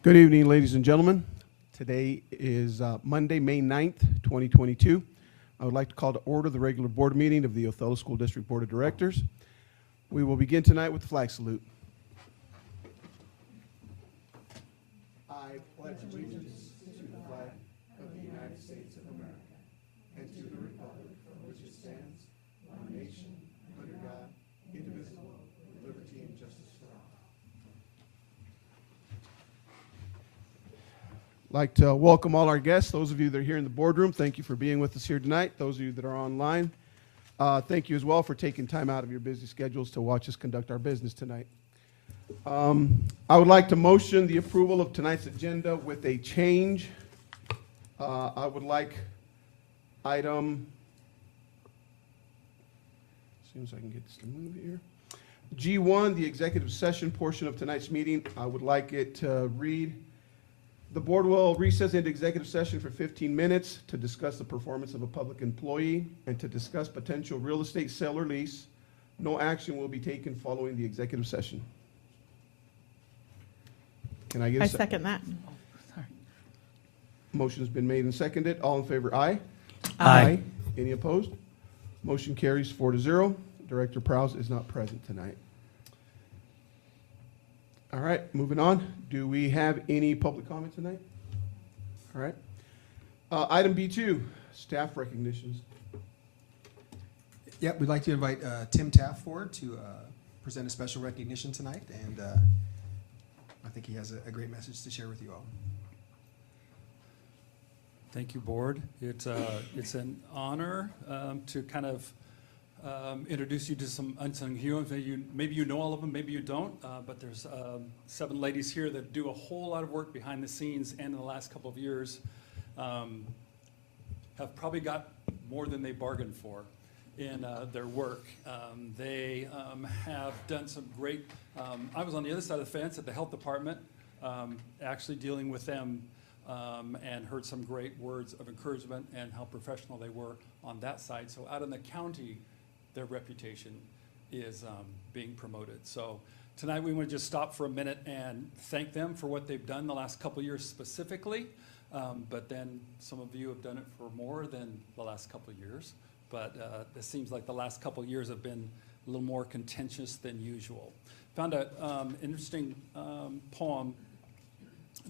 Good evening, ladies and gentlemen. Today is Monday, May 9th, 2022. I would like to call to order the regular board meeting of the Othello School District Board of Directors. We will begin tonight with the flag salute. I pledge allegiance to the flag of the United States of America and to the republic for which it stands, one nation, under God, indivisible, with liberty and justice for all. I'd like to welcome all our guests. Those of you that are here in the boardroom, thank you for being with us here tonight. Those of you that are online, thank you as well for taking time out of your busy schedules to watch us conduct our business tonight. I would like to motion the approval of tonight's agenda with a change. I would like item, as soon as I can get this to move here, G1, the executive session portion of tonight's meeting. I would like it to read, the board will recess into executive session for 15 minutes to discuss the performance of a public employee and to discuss potential real estate sale or lease. No action will be taken following the executive session. Can I get a second? Second that. Oh, sorry. Motion has been made and seconded. All in favor, aye? Aye. Any opposed? Motion carries 4-0. Director Prowse is not present tonight. All right, moving on. Do we have any public comment tonight? All right. Item B2, staff recognitions. Yep, we'd like to invite Tim Taft forward to present a special recognition tonight, and I think he has a great message to share with you all. Thank you, Board. It's an honor to kind of introduce you to some unsung heroes. Maybe you know all of them, maybe you don't, but there's 7 ladies here that do a whole lot of work behind the scenes, and in the last couple of years have probably got more than they bargained for in their work. They have done some great, I was on the other side of the fence at the health department, actually dealing with them and heard some great words of encouragement and how professional they were on that side. So out in the county, their reputation is being promoted. So tonight we want to just stop for a minute and thank them for what they've done the last couple of years specifically, but then some of you have done it for more than the last couple of years. But it seems like the last couple of years have been a little more contentious than usual. Found an interesting poem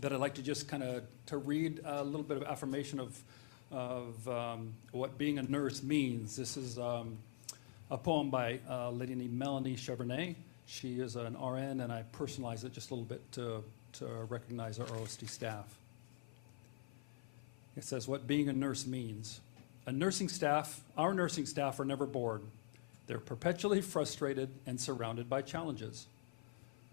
that I'd like to just kind of to read a little bit of affirmation of what being a nurse means. This is a poem by a lady named Melanie Chevrolet. She is an RN, and I personalize it just a little bit to recognize our OSD staff. It says what being a nurse means. Our nursing staff are never bored. They're perpetually frustrated and surrounded by challenges.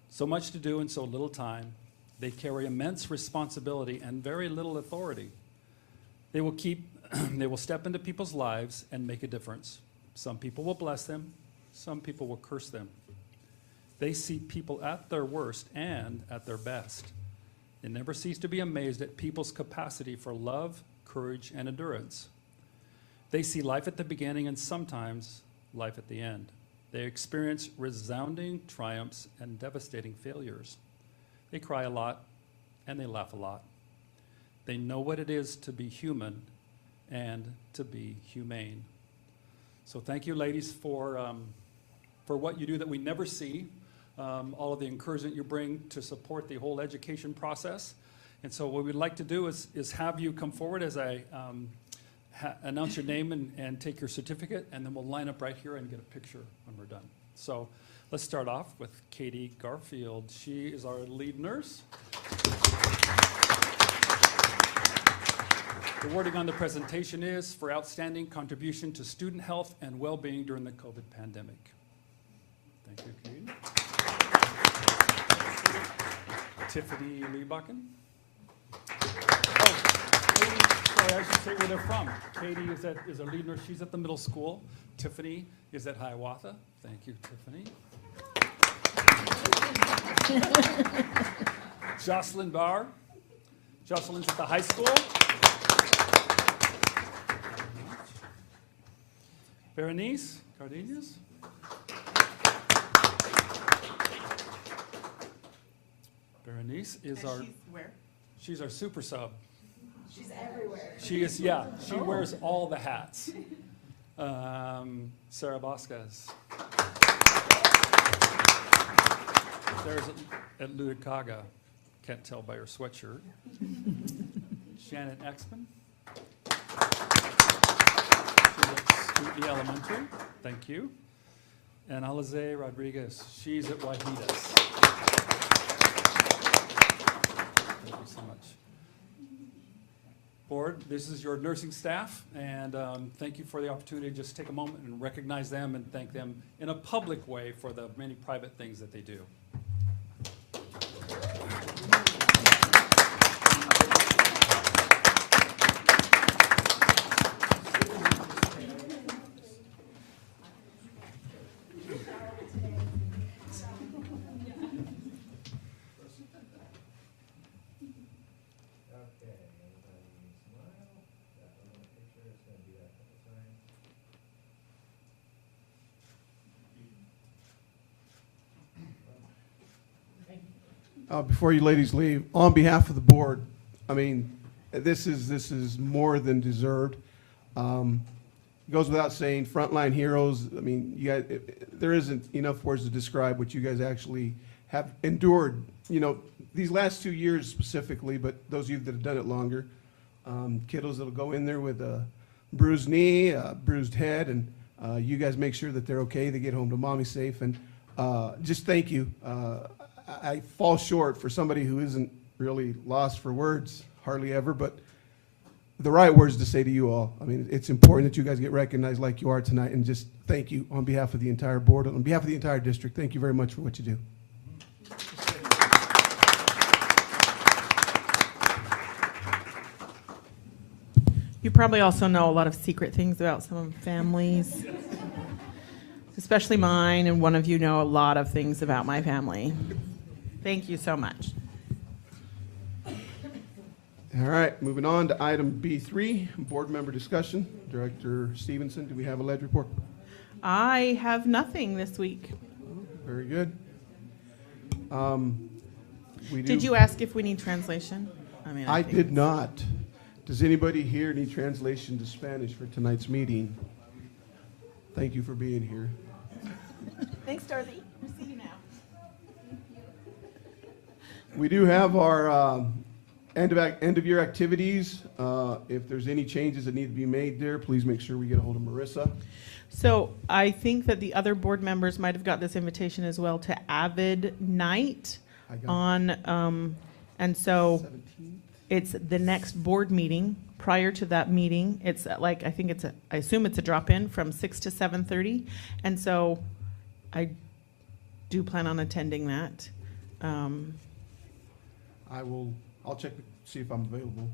So much to do in so little time. They carry immense responsibility and very little authority. They will step into people's lives and make a difference. Some people will bless them, some people will curse them. They see people at their worst and at their best. They never cease to be amazed at people's capacity for love, courage, and endurance. They see life at the beginning and sometimes life at the end. They experience resounding triumphs and devastating failures. They cry a lot and they laugh a lot. They know what it is to be human and to be humane. So thank you, ladies, for what you do that we never see, all of the encouragement you bring to support the whole education process. And so what we'd like to do is have you come forward as I announce your name and take your certificate, and then we'll line up right here and get a picture when we're done. So let's start off with Katie Garfield. She is our lead nurse. The wording on the presentation is for outstanding contribution to student health and well-being during the COVID pandemic. Thank you, Katie. Tiffany Leebakken. Oh, Katie, sorry, I should say where they're from. Katie is a lead nurse. She's at the middle school. Tiffany is at Hiawatha. Thank you, Tiffany. Jocelyn Barr. Jocelyn's at the high school. Berenice Cardenas. Berenice Reese is our, where? she's our super sub. She's everywhere. She is, yeah, she wears all the hats. Sarah Vasquez. Sarah's at Luicaga, can't tell by her sweatshirt. Shannon Exman. She's at Scootney Elementary, thank you. And Alize Rodriguez, she's at Wahidas. Thank you so much. Board, this is your nursing staff, and thank you for the opportunity to just take a moment and recognize them and thank them in a public way for the many private things that they do. Before you ladies leave, on behalf of the board, I mean, this is more than deserved. Goes without saying, frontline heroes. I mean, you guys, there isn't enough words to describe what you guys actually have endured. You know, these last 2 years specifically, but those of you that have done it longer, kiddos that'll go in there with a bruised knee, a bruised head, and you guys make sure that they're okay. They get home to mommy safe, and just thank you. I fall short for somebody who isn't really lost for words, hardly ever, but the right words to say to you all. I mean, it's important that you guys get recognized like you are tonight, and just thank you on behalf of the entire board, on behalf of the entire district. Thank you very much for what you do. You probably also know a lot of secret things about some families, especially mine, and one of you know a lot of things about my family. Thank you so much. All right, moving on to item B3, board member discussion. Director Stevenson, do we have a ledge report? I have nothing this week. Very good. We do. Did you ask if we need translation? mean, I think did not. Does anybody here need translation to Spanish for tonight's meeting? Thank you for being here. Thanks, Dorothy. We'll see you now. We do have our end of year activities. If there's any changes that need to be made there, please make sure we get a hold of Marissa. So I think that the other board members might have got this invitation as well to Avid Night I got on, and so 17th. it's the next board meeting. Prior to that meeting, it's like, I think it's I assume it's a drop-in from 6 to 7:30. And so I do plan on attending that. I'll check to see if I'm available,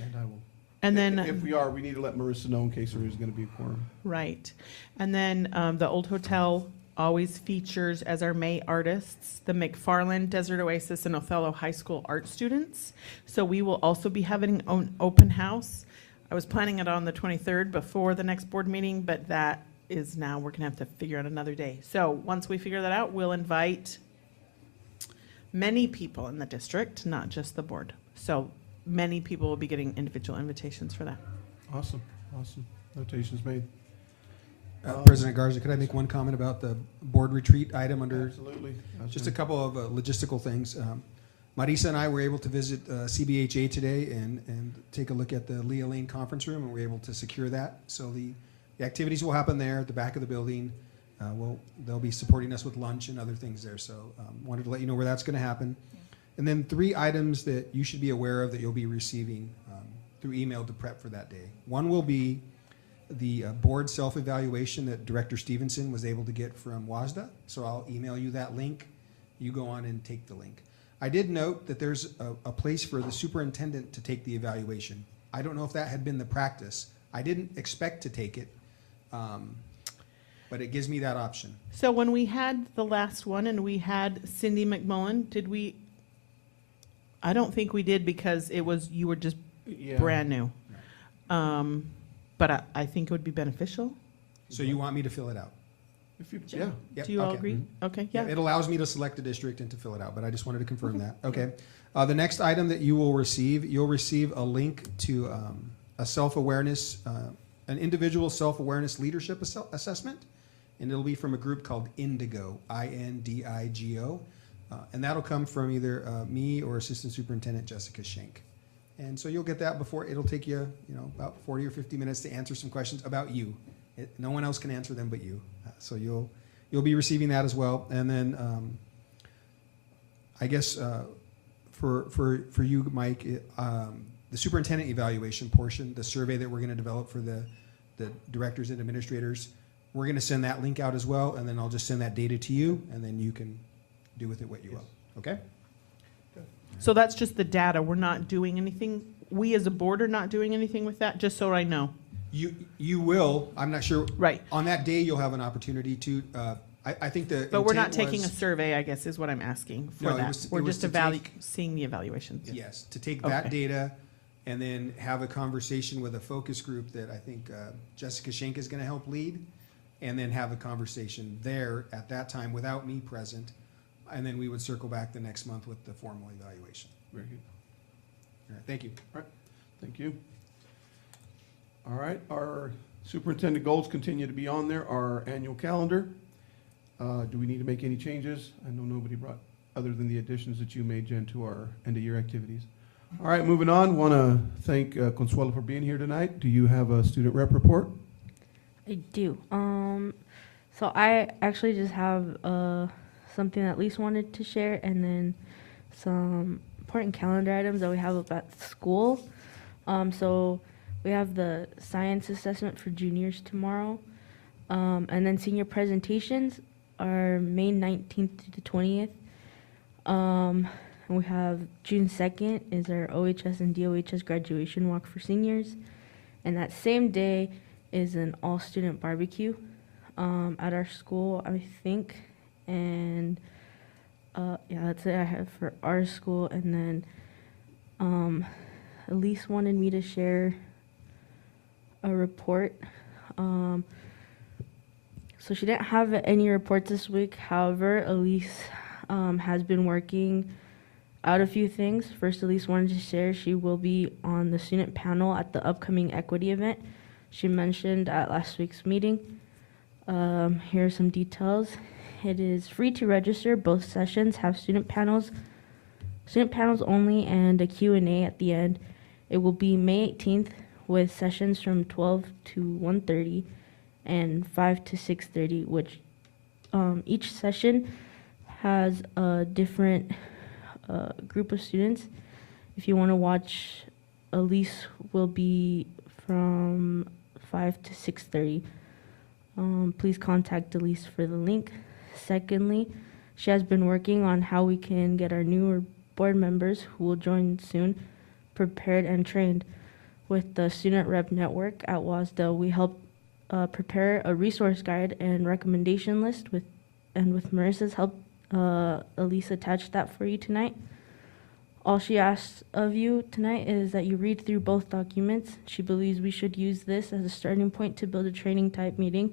and I will. And then, If we are, we need to let Marissa know in case there is going to be a quorum. right. And then the Old Hotel always features as our May artists, the McFarland, Desert Oasis, and Othello High School art students. So we will also be having an open house. I was planning it on the 23rd before the next board meeting, but that is now, we're gonna have to figure out another day. So once we figure that out, we'll invite many people in the district, not just the board. So many people will be getting individual invitations for that. Awesome, awesome. Notations made. President Garza, could I make one comment about the board retreat item under, Absolutely. just a couple of logistical things. Marisa and I were able to visit CBHA today and take a look at the Leah Lane conference room, and we're able to secure that. So the activities will happen there at the back of the building. They'll be supporting us with lunch and other things there. So wanted to let you know where that's going to happen. And then 3 items that you should be aware of that you'll be receiving through email to prep for that day. One will be the board self-evaluation that Director Stevenson was able to get from WASDA. So I'll email you that link. You go on and take the link. I did note that there's a place for the superintendent to take the evaluation. I don't know if that had been the practice. I didn't expect to take it, but it gives me that option. So when we had the last one and we had Cindy McMullen, did we? I don't think we did because you were just brand new. But I think it would be beneficial. So you want me to fill it out? If you, yeah. Yep, Do you all okay. agree? Okay, Yeah, yeah. it allows me to select a district and to fill it out, but I just wanted to confirm that. Okay. The next item that you will receive, you'll receive a link to a self-awareness, an individual self-awareness leadership assessment, and it'll be from a group called Indigo, INDIGO, and that'll come from either me or Assistant Superintendent Jessica Schenk. And so you'll get that before, it'll take you, about 40 or 50 minutes to answer some questions about you. No one else can answer them but you. So you'll be receiving that as well. And then I guess for you, Mike, the superintendent evaluation portion, the survey that we're going to develop for the directors and administrators, we're going to send that link out as well, and then I'll just send that data to you, and then you can do with it what you will. Okay? So that's just the data. We're not doing anything. We as a board are not doing anything with that, just so I know. You will. I'm not sure. Right. On that day, you'll have an opportunity to. I think the. But we're not intent taking a was- survey, I guess, is what I'm asking for No, it that. was- We're it was just to take- seeing the evaluations. Yes, to take that Okay. data and then have a conversation with a focus group that I think Jessica Schenk is going to help lead, and then have a conversation there at that time without me present, and then we would circle back the next month with the formal evaluation. Very good. All right, thank you. Thank you. All right, our superintendent goals continue to be on there, our annual calendar. Do we need to make any changes? I know nobody brought, other than the additions that you made, Jen, to our end-of-year activities. All right, moving on, want to thank Consuelo for being here tonight. Do you have a student rep report? I do. So I actually just have something that Lisa wanted to share, and then some important calendar items that we have about school. So we have the science assessment for juniors tomorrow, and then senior presentations are May 19th to the 20th. And we have June 2nd is our OHS and DOHS graduation walk for seniors, and that same day is an all-student barbecue at our school, I think. And yeah, that's it I have for our school. And then Elise wanted me to share a report. So she didn't have any reports this week. However, Elise has been working out a few things. First, Elise wanted to share she will be on the student panel at the upcoming equity event she mentioned at last week's meeting. Here are some details. It is free to register. Both sessions have student panels only, and a Q&A at the end. It will be May 18th with sessions from 12 to 1:30 and 5 to 6:30, which each session has a different group of students. If you want to watch, Elise will be from 5 to 6:30. Please contact Elise for the link. Secondly, she has been working on how we can get our newer board members, who will join soon, prepared and trained. With the Student Rep Network at WASDA, we help prepare a resource guide and recommendation list with Marissa's help. Elise attached that for you tonight. All she asks of you tonight is that you read through both documents. She believes we should use this as a starting point to build a training type meeting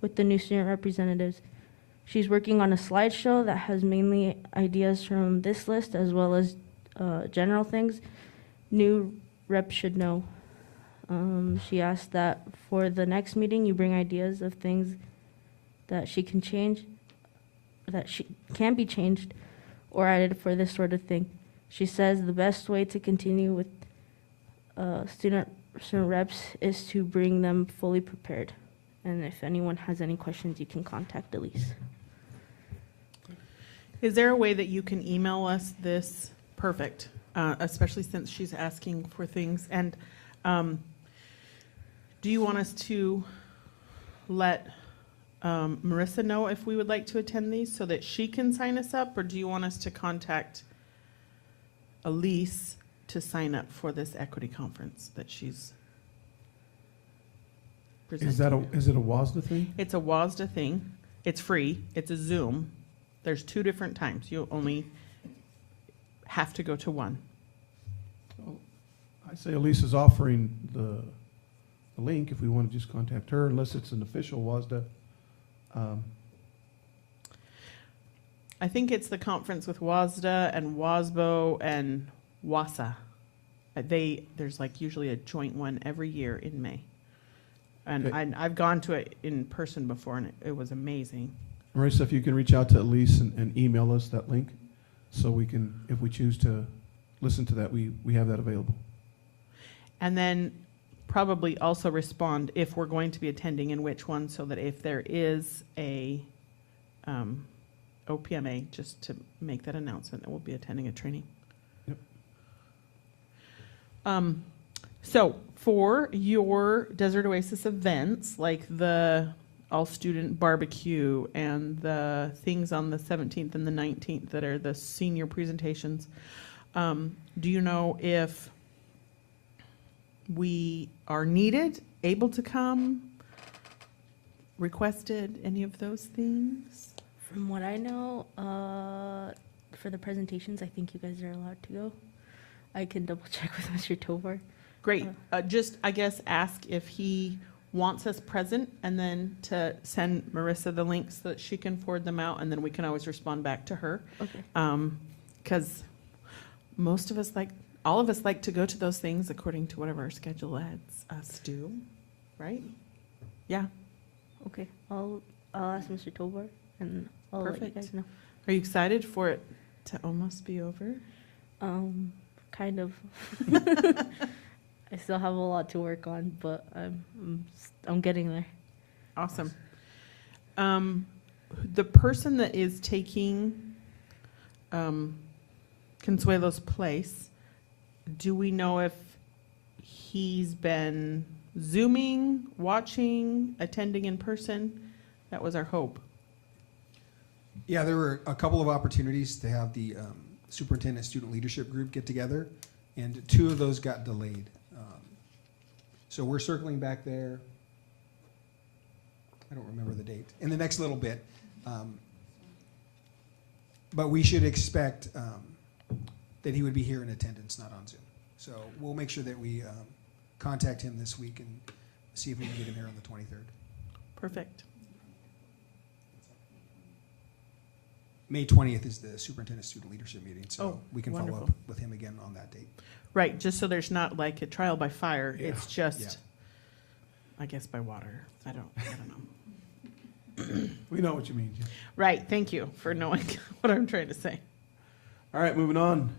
with the new student representatives. She's working on a slideshow that has mainly ideas from this list as well as general things new reps should know. She asked that for the next meeting you bring ideas of things that she can change, that she can be changed or added for this sort of thing. She says the best way to continue with student reps is to bring them fully prepared. And if anyone has any questions, you can contact Elise. Is there a way that you can email us this? Perfect, especially since she's asking for things. And do you want us to let Marissa know if we would like to attend these so that she can sign us up? Or do you want us to contact Elise to sign up for this equity conference that she's presenting? Is it a WASDA thing? It's a WASDA thing. It's free. It's a Zoom. There's 2 different times. You only have to go to one. I say Elise is offering the link if we want to just contact her, unless it's an official WASDA I think it's the conference with WASDA and WASBO and WASA. There's like usually a joint one every year in May. And Okay. I've gone to it in person before, and it was amazing. Marissa, if you can reach out to Elise and email us that link, so we can, if we choose to listen to that, we have that available. And then probably also respond if we're going to be attending and which one, so that if there is a OPMA, just to make that announcement that we'll be attending a training. Yep. So for your Desert Oasis events, like the all-student barbecue and the things on the 17th and the 19th that are the senior presentations, do you know if we are needed, able to come, requested, any of those things? From what I know, for the presentations, I think you guys are allowed to go. I can double check with Mr. Tovar. Great. Just, I guess, ask if he wants us present, and then to send Marissa the links so that she can forward them out, and then we can always respond back to her. Okay. Because most of us all of us like to go to those things according to whatever our schedule lets us do, right? Yeah. Okay. I'll ask Mr. Tovar and I'll let you Perfect. guys know. Are you excited for it to almost be over? Kind of. I still have a lot to work on, but I'm getting there. Awesome. The person that is taking Consuelo's place, do we know if he's been Zooming, watching, attending in person? That was our hope. Yeah, there were a couple of opportunities to have the superintendent student leadership group get together, and 2 of those got delayed. So we're circling back there. I don't remember the date. In the next little bit. But we should expect that he would be here in attendance, not on Zoom. So we'll make sure that we contact him this week and see if we can get him here on the 23rd. Perfect. May 20th is the superintendent student leadership meeting, so Oh, we can follow up wonderful. with him again on that date. Right, just so there's not like a trial by fire. Yeah. It's just, Yeah. I guess, by water. I don't know. We know what you mean, Jim. Right, thank you for knowing what I'm trying to say. All right, moving on.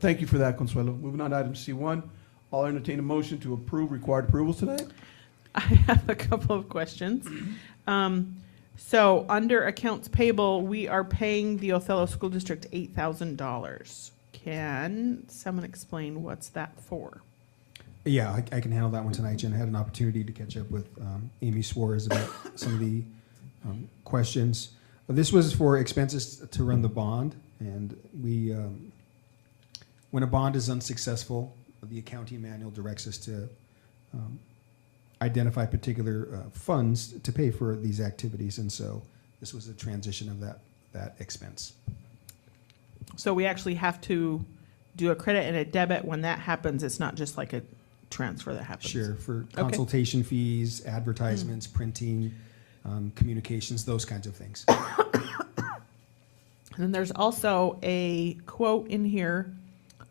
Thank you for that, Consuelo. Moving on to item C1. I'll entertain a motion to approve required approvals tonight. I have a couple of questions. So under accounts payable, we are paying the Othello School District $8,000. Can someone explain what's that for? Yeah, I can handle that one tonight, Jen. I had an opportunity to catch up with Amy Suarez about some of the questions. This was for expenses to run the bond, and we, when a bond is unsuccessful, the accounting manual directs us to identify particular funds to pay for these activities, and so this was a transition of that expense. So we actually have to do a credit and a debit. When that happens, it's not just like a transfer that happens. Sure, for Okay. consultation fees, advertisements, printing, communications, those kinds of things. And then there's also a quote in here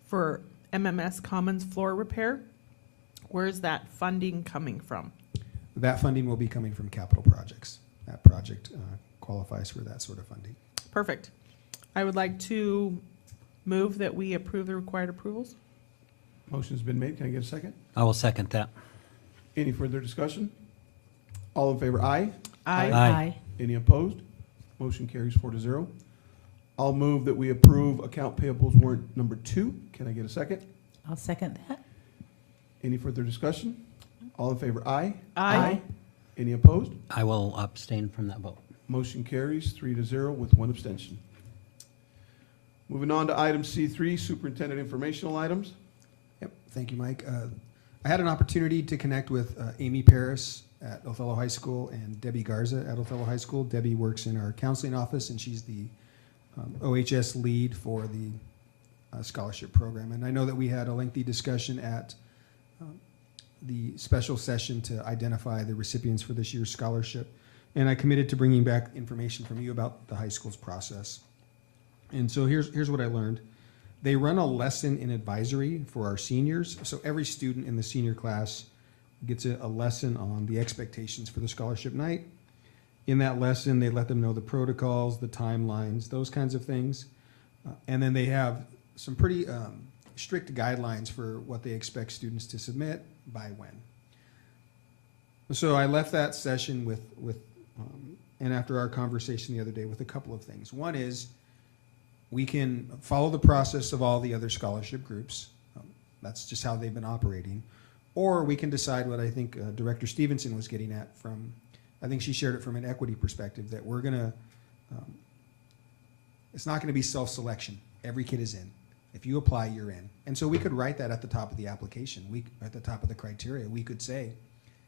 for MMS Commons floor repair. Where is that funding coming from? That funding will be coming from capital projects. That project qualifies for that sort of funding. Perfect. I would like to move that we approve the required approvals. Motion's been made. Can I get a second? I will second that. Any further discussion? All in favor, aye. Aye. Any opposed? Motion carries 4-0. I'll move that we approve account payables warrant number 2. Can I get a second? I'll second that. Any further discussion? All in favor, aye. Aye. Any opposed? I will abstain from that vote. Motion carries 3-0 with 1 abstention. Moving on to item C3, superintendent informational items. Yep, thank you, Mike. I had an opportunity to connect with Amy Paris at Othello High School and Debbie Garza at Othello High School. Debbie works in our counseling office, and she's the OHS lead for the scholarship program. And I know that we had a lengthy discussion at the special session to identify the recipients for this year's scholarship. And I committed to bringing back information from you about the high school's process. And so here's what I learned. They run a lesson in advisory for our seniors. So every student in the senior class gets a lesson on the expectations for the scholarship night. In that lesson, they let them know the protocols, the timelines, those kinds of things. And then they have some pretty strict guidelines for what they expect students to submit by when. So I left that session with and after our conversation the other day, with a couple of things. One is we can follow the process of all the other scholarship groups. That's just how they've been operating. Or we can decide what I think Director Stevenson was getting at from, I think she shared it from an equity perspective, that we're gonna, it's not gonna be self-selection. Every kid is in. If you apply, you're in. And so we could write that at the top of the application. At the top of the criteria, we could say,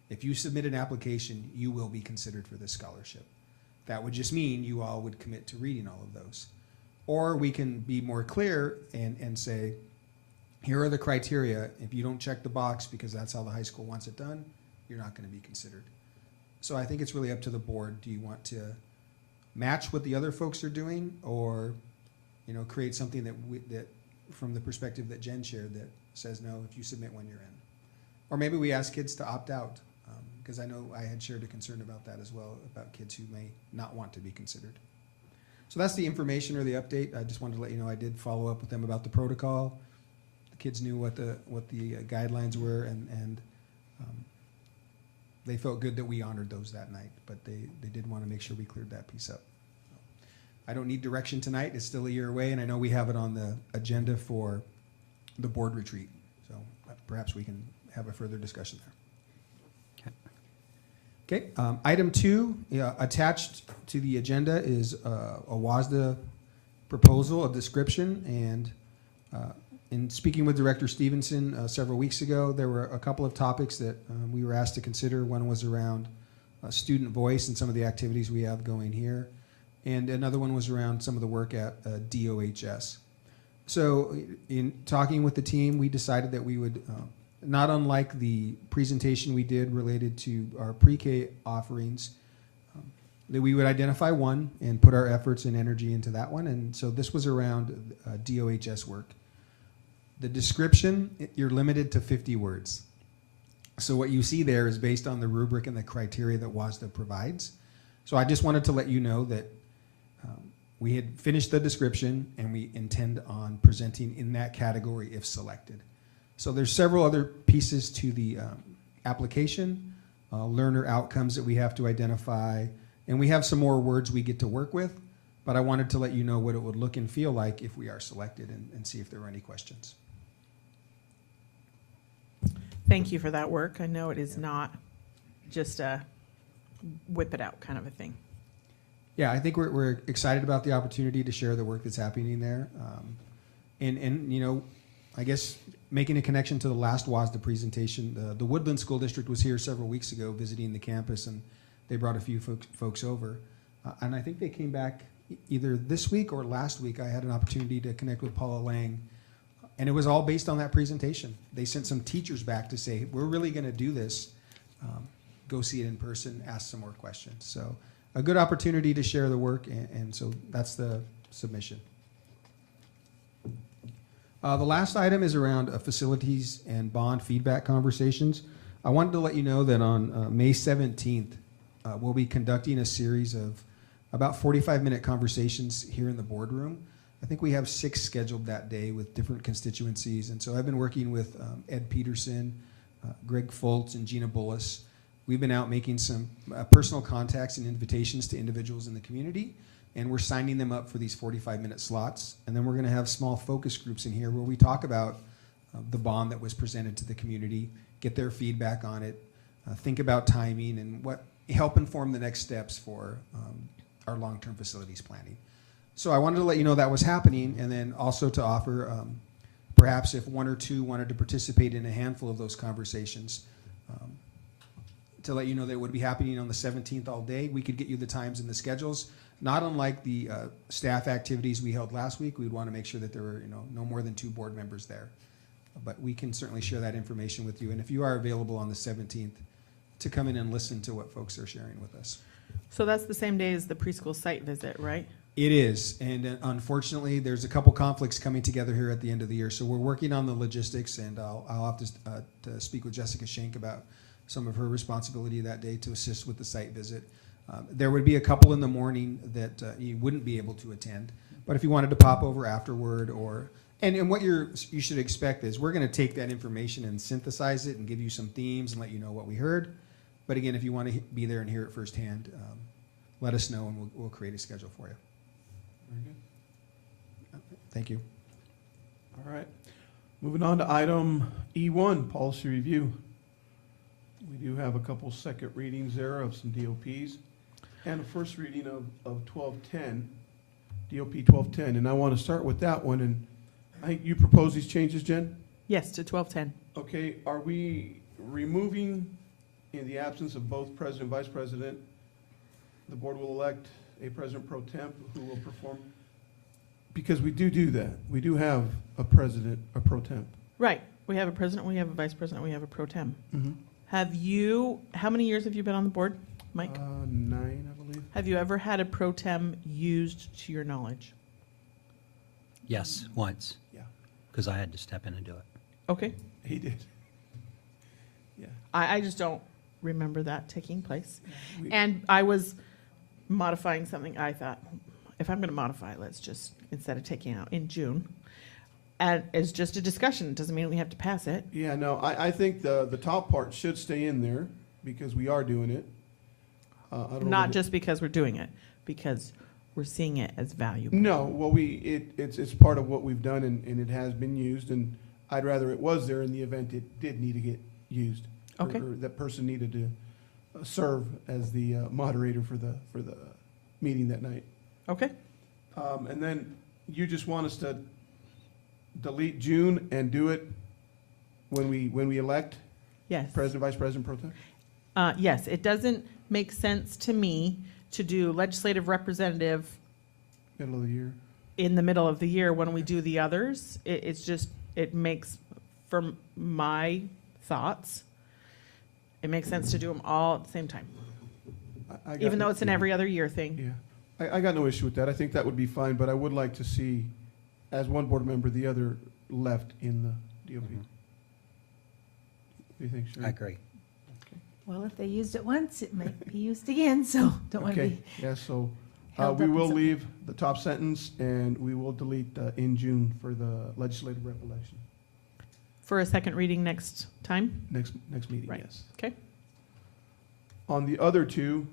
if you submit an application, you will be considered for this scholarship. That would just mean you all would commit to reading all of those. Or we can be more clear and say, here are the criteria. If you don't check the box because that's how the high school wants it done, you're not going to be considered. So I think it's really up to the board. Do you want to match what the other folks are doing, or create something that from the perspective that Jen shared that says, no, if you submit when you're in. Or maybe we ask kids to opt out, because I know I had shared a concern about that as well, about kids who may not want to be considered. So that's the information or the update. I just wanted to let you know I did follow up with them about the protocol. The kids knew what the guidelines were, and they felt good that we honored those that night, but they did want to make sure we cleared that piece up. I don't need direction tonight. It's still a year away, and I know we have it on the agenda for the board retreat. So perhaps we can have a further discussion there. Okay, item 2, attached to the agenda is a WASDA proposal, a description, and in speaking with Director Stevenson several weeks ago, there were a couple of topics that we were asked to consider. One was around student voice and some of the activities we have going here, and another one was around some of the work at DOHS. So in talking with the team, we decided that we would not unlike the presentation we did related to our pre-K offerings, that we would identify one and put our efforts and energy into that one. And so this was around DOHS work. The description, you're limited to 50 words. So what you see there is based on the rubric and the criteria that WASDA provides. So I just wanted to let you know that we had finished the description and we intend on presenting in that category if selected. So there's several other pieces to the application, learner outcomes that we have to identify, and we have some more words we get to work with, but I wanted to let you know what it would look and feel like if we are selected, and see if there are any questions. Thank you for that work. I know it is not just a whip it out kind of a thing. Yeah, I think we're excited about the opportunity to share the work that's happening there. And I guess making a connection to the last WASDA presentation, the Woodland School District was here several weeks ago visiting the campus, and they brought a few folks over. And I think they came back either this week or last week. I had an opportunity to connect with Paula Lang, and it was all based on that presentation. They sent some teachers back to say, we're really going to do this. Go see it in person, ask some more questions. So a good opportunity to share the work, and so that's the submission. The last item is around facilities and bond feedback conversations. I wanted to let you know that on May 17th, we'll be conducting a series of about 45-minute conversations here in the boardroom. I think we have 6 scheduled that day with different constituencies, and so I've been working with Ed Peterson, Greg Foltz, and Gina Bullis. We've been out making some personal contacts and invitations to individuals in the community, and we're signing them up for these 45-minute slots. And then we're going to have small focus groups in here where we talk about the bond that was presented to the community, get their feedback on it, think about timing, and help inform the next steps for our long-term facilities planning. So I wanted to let you know that was happening, and then also to offer perhaps if one or two wanted to participate in a handful of those conversations, to let you know that it would be happening on the 17th all day. We could get you the times and the schedules. Not unlike the staff activities we held last week, we'd want to make sure that there were no more than 2 board members there. But we can certainly share that information with you. And if you are available on the 17th, to come in and listen to what folks are sharing with us. So that's the same day as the preschool site visit, right? It is, and unfortunately, there's a couple conflicts coming together here at the end of the year. So we're working on the logistics, and I'll have to speak with Jessica Schenk about some of her responsibility that day to assist with the site visit. There would be a couple in the morning that you wouldn't be able to attend, but if you wanted to pop over afterward, or and what you should expect is we're going to take that information and synthesize it and give you some themes and let you know what we heard. But again, if you want to be there and hear it firsthand, let us know, and we'll create a schedule for you. Very good. Thank you. All right. Moving on to item E1, policy review. We do have a couple second readings there of some DOPs and a first reading of 1210, DOP 1210. And I want to start with that one. And I think you propose these changes, Jen? Yes, to 1210. Okay, are we removing, in the absence of both president and vice president, the board will elect a president pro temp who will perform? Because we do that. We do have a president, a pro temp. Right. We have a president, we have a vice president, we have a pro tem. Mm-hmm. How many years have you been on the board, Mike? 9, I believe. Have you ever had a pro tem used to your knowledge? Yes, once. Yeah. Because I had to step in and do it. Okay. He did. Yeah. I just don't remember that taking place. We- And I was modifying something. I thought, if I'm going to modify, let's just, instead of taking out in June, and it's just a discussion. It doesn't mean we have to pass it. Yeah, no, I think the top part should stay in there because we are doing it. I don't know Not whether- just because we're doing it, because we're seeing it as valuable. No, well, it's part of what we've done and it has been used, and I'd rather it was there in the event it did need to get used. or- Okay. Or that person needed to serve as the moderator for the meeting that night. Okay. And then you just want us to delete June and do it when we elect Yes. president, vice president, pro tem? Yes, it doesn't make sense to me to do legislative representative Middle of the year. in the middle of the year when we do the others. It's just, it makes, from my thoughts, it makes sense to do them all at the same time, I got even no- though it's an every other year thing. Yeah, I got no issue with that. I think that would be fine, but I would like to see, as one board member, the other left in the DOP. Mhm. What do you think, Sharon? I agree. Well, if they used it once, it might be used again, so don't want to Okay, be. yeah, so held we up in will something. leave the top sentence and we will delete in June for the legislative rep election. For a second reading next time? Next meeting, Right. yes. Okay. On the other two,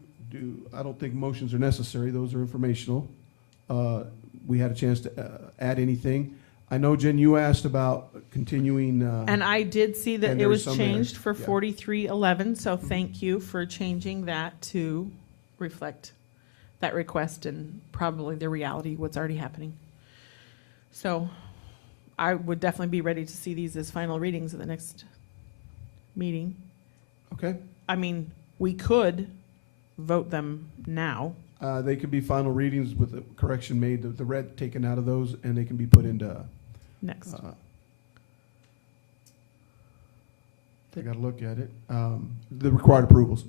I don't think motions are necessary, those are informational. We had a chance to add anything. I know, Jen, you asked about continuing. And I did see that And it there's was some there, changed for yeah. 4311, so thank you for changing that to reflect that request and probably the reality, what's already happening. So I would definitely be ready to see these as final readings at the next meeting. Okay, I mean, we could vote them now. they could be final readings with the correction made, the red taken out of those, and they can be put into, Next. I gotta look at it, the required approvals.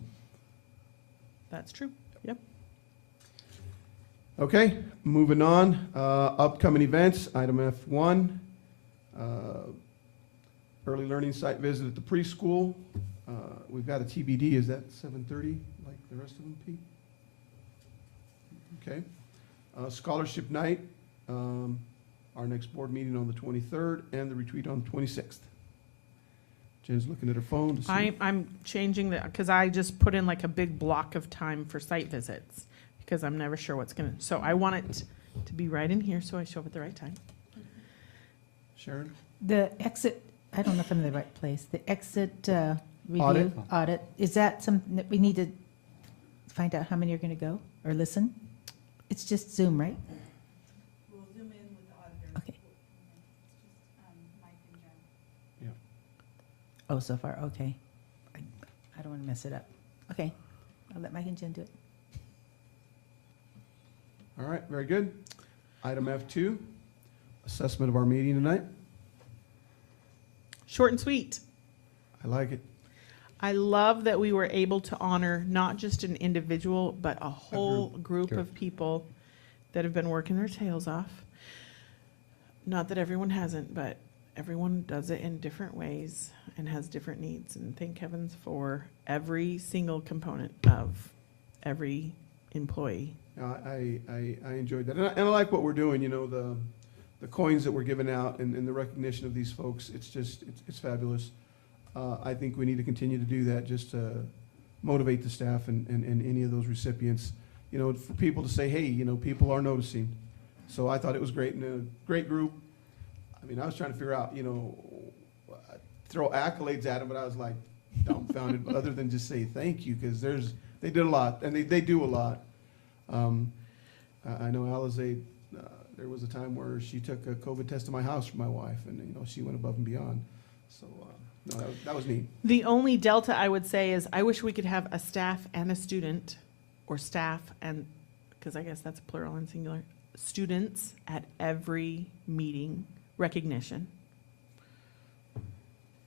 That's true. Okay, moving on, upcoming events, item F1, early learning site visit at the preschool. We've got a TBD, is that 7:30, like the rest of them, Pete? Okay. Scholarship night, our next board meeting on the 23rd, and the retreat on the 26th. Jen's looking at her phone to see. I'm changing the, because I just put in like a big block of time for site visits, because I'm never sure what's gonna, so I want it to be right in here, so I show up at the right time. Sharon? The exit, I don't know if I'm in the right place, the exit review, Audit. audit, is that something that we need to find out how many are going to go or listen? It's just Zoom, right? We'll zoom in with the auditor. Okay. Mike and Jen. Oh, so far, okay. I don't want to mess it up. Okay, I'll let Mike and Jen do it. All right, very good. Item F2, assessment of our meeting tonight. Short and sweet. I like it. I love that we were able to honor not just an individual, but a whole group Sure. of people that have been working their tails off. Not that everyone hasn't, but everyone does it in different ways and has different needs. And thank heavens for every single component of every employee. I enjoyed that. And I like what we're doing, you know, the coins that we're giving out and the recognition of these folks. It's fabulous. I think we need to continue to do that just to motivate the staff and any of those recipients, you know, for people to say, hey, you know, people are noticing. So I thought it was great and a great group. I mean, I was trying to figure out, you know, throw accolades at them, but I was like dumbfounded, other than just say thank you, because they did a lot, and they do a lot. I know Alizé, there was a time where she took a COVID test to my house for my wife, and, you know, she went above and beyond. So, no, that was neat. The only delta I would say is I wish we could have a staff and a student, or staff and, because I guess that's plural and singular, students at every meeting recognition.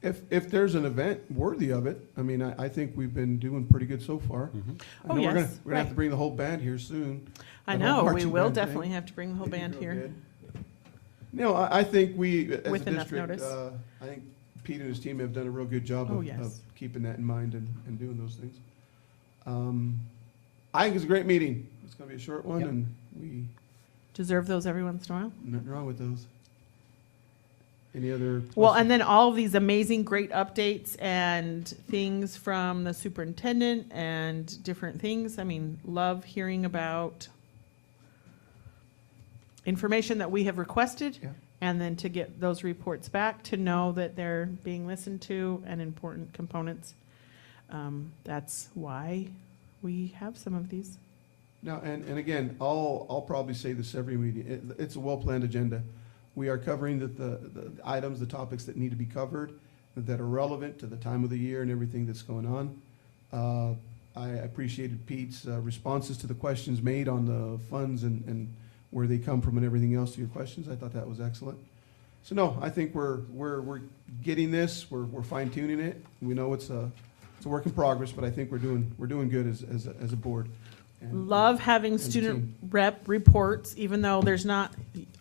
If there's an event worthy of it, I mean, I think we've been doing pretty good so far. I Oh, know yes, we're gonna have right. to bring the whole band here soon. I That whole know, we marching will band thing. definitely have to bring the whole It'd be band real here. good. No, I think we, as a With enough district, notice. I think Pete and his team have done a real good job Oh, of yes. keeping that in mind and doing those things. I think it's a great meeting. It's gonna be a short one, Yep. and we, Deserve those every once in a while. nothing wrong with those. Any other? Well, and then all of these amazing, great updates and things from the superintendent and different things. I mean, love hearing about information that we have requested, Yeah. and then to get those reports back, to know that they're being listened to and important components. That's why we have some of these. No, and again, I'll probably say this every meeting, it's a well-planned agenda. We are covering the items, the topics that need to be covered, that are relevant to the time of the year and everything that's going on. I appreciated Pete's responses to the questions made on the funds and where they come from and everything else to your questions. I thought that was excellent. So no, I think we're getting this, we're fine-tuning it. We know it's a work in progress, but I think we're doing good as a board. And- Love having and student team. rep reports, even though there's not,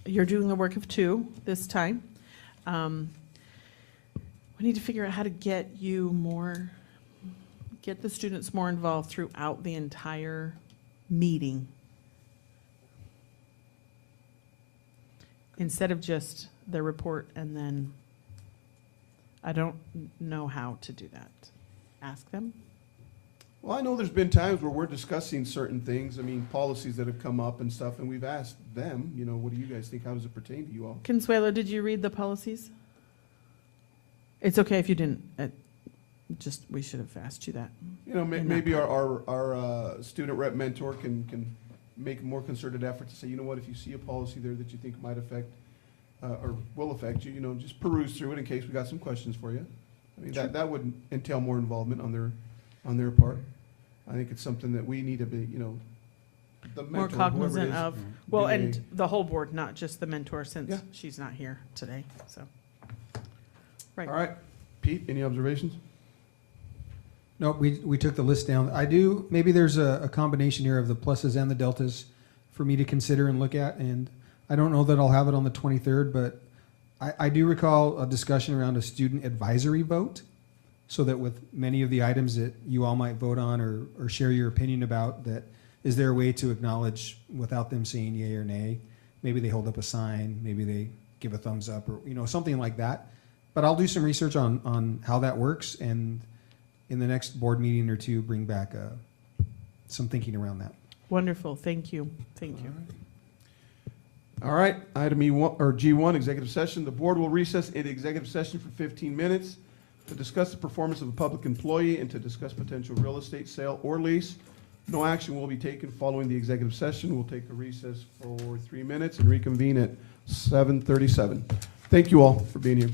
you're doing the work of two this time. We need to figure out how to get the students more involved throughout the entire meeting. Instead of just the report and then, I don't know how to do that. Ask them? Well, I know there's been times where we're discussing certain things, I mean, policies that have come up and stuff, and we've asked them, you know, what do you guys think, how does it pertain to you all? Consuelo, did you read the policies? It's okay if you didn't, we should have asked you that. You know, In that maybe our student rep mentor can make a more concerted effort to say, you know what, if you see a policy there that you think might affect, or will affect you, you know, just peruse through it in case we got some questions for you. I mean, that would entail more involvement on their part. I think it's something that we need to be, you know, the mentor, More whoever it cognizant is, of, do well, they- and the whole board, not just the mentor, since Yeah. she's not here today, so. Right. All right, Pete, any observations? No, we took the list down. Maybe there's a combination here of the pluses and the deltas for me to consider and look at, and I don't know that I'll have it on the 23rd, but I do recall a discussion around a student advisory vote, so that with many of the items that you all might vote on or share your opinion about, that is there a way to acknowledge without them saying yay or nay? Maybe they hold up a sign, maybe they give a thumbs up, or, you know, something like that. But I'll do some research on how that works, and in the next board meeting or two, bring back some thinking around that. Wonderful, thank you, thank you. All right, item E1, or G1, executive session. The board will recess into executive session for 15 minutes to discuss the performance of a public employee and to discuss potential real estate sale or lease. No action will be taken following the executive session. We'll take a recess for 3 minutes and reconvene at 7:37. Thank you all for being here.